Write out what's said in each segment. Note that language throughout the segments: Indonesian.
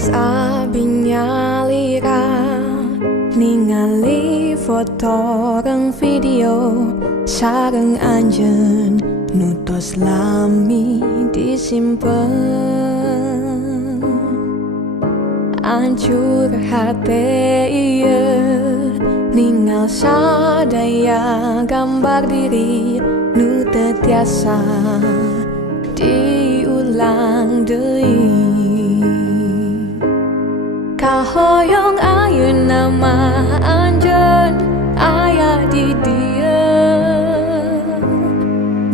Tos abi nyalira ningali foto reng video sareng anjen nutos lami disimpen. Ancur hati iya ningal sadaya gambar diri nu tetiasa diulang deui. Kahoyong ayeuna nama anjeun aya di dieu,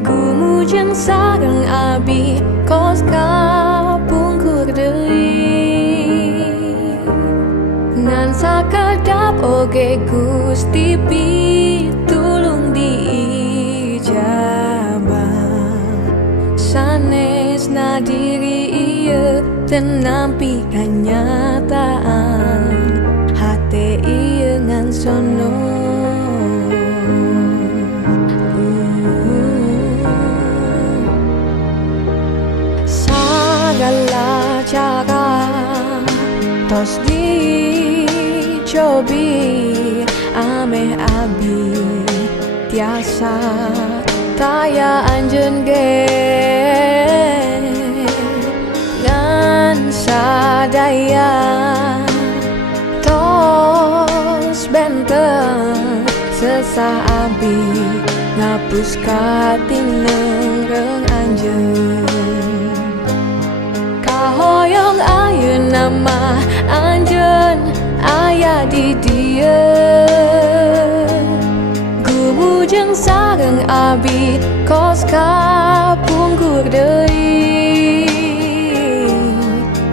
gumujeng sareng abi kos kapungkur deui. Ngan sakedap oge Gusti pitulung diijabah, sanesna diri ieu teu nampi kanyataan, hate ieu ngan sono. Sagala cara tos dicobi ameh abi tiasa taya anjeun ge ngan sadaya tos benteng sesah abi ngapus katineng reng anjeun. Kahoyong ayeuna mah anjeun aya di dieu, gumujeng sareng abi kos kapungkur deui.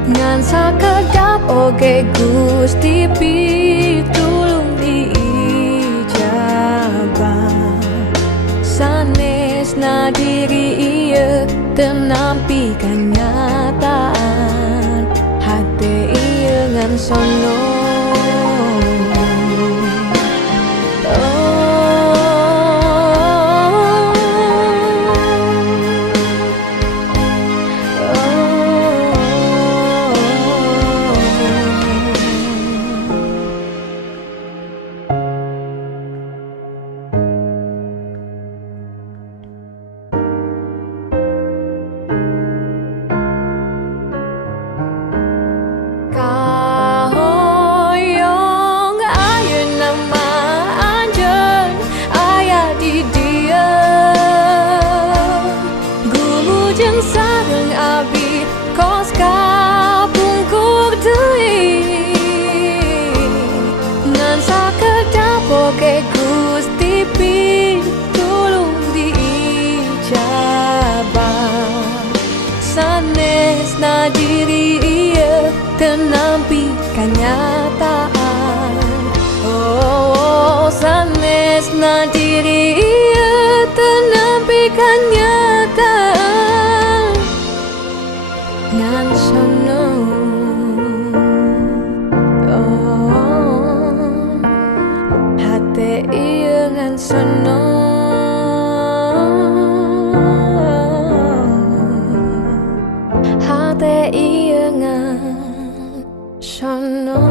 Ngan sakedap oge Gusti pitulung diijabah, sanesna diri ieu teu nampi kanyataan, hate ieu ngan sono. Sareng abi kos kapungkur deui. Ngan sakedap oge Gusti pitulung diijabah, sanesna diri ieu teu nampi kanyataan. Oh, sanesna diri ieu teu nampi kanyataan, ngan sono. Oh, hate ieu ngan sono. Hate ieu ngan sono.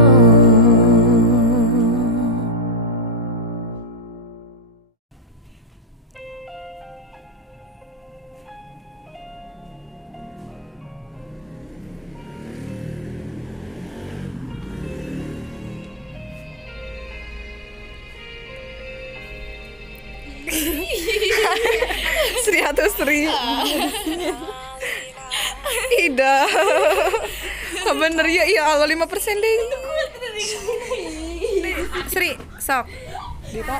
Sri atau Sri? Ida. Bener ya, iya Allah 5% deh. Sri, sok. Dita.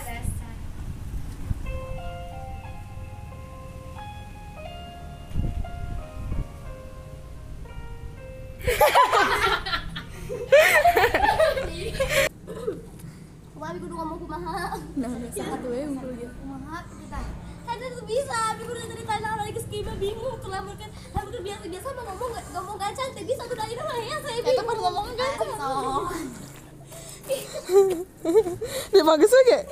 Kumaha kudu ngomong kumaha. Nah, satu we unggul ge. Kumaha kita. Kan itu bisa, tapi kudu ceritain lagi skema bingung tuh lah mungkin. Lah kudu biasa mah ngomong gancang teh bisa tuh dari mah ya saya bingung. Eta kan ngomong gancang. Dia bagus lagi.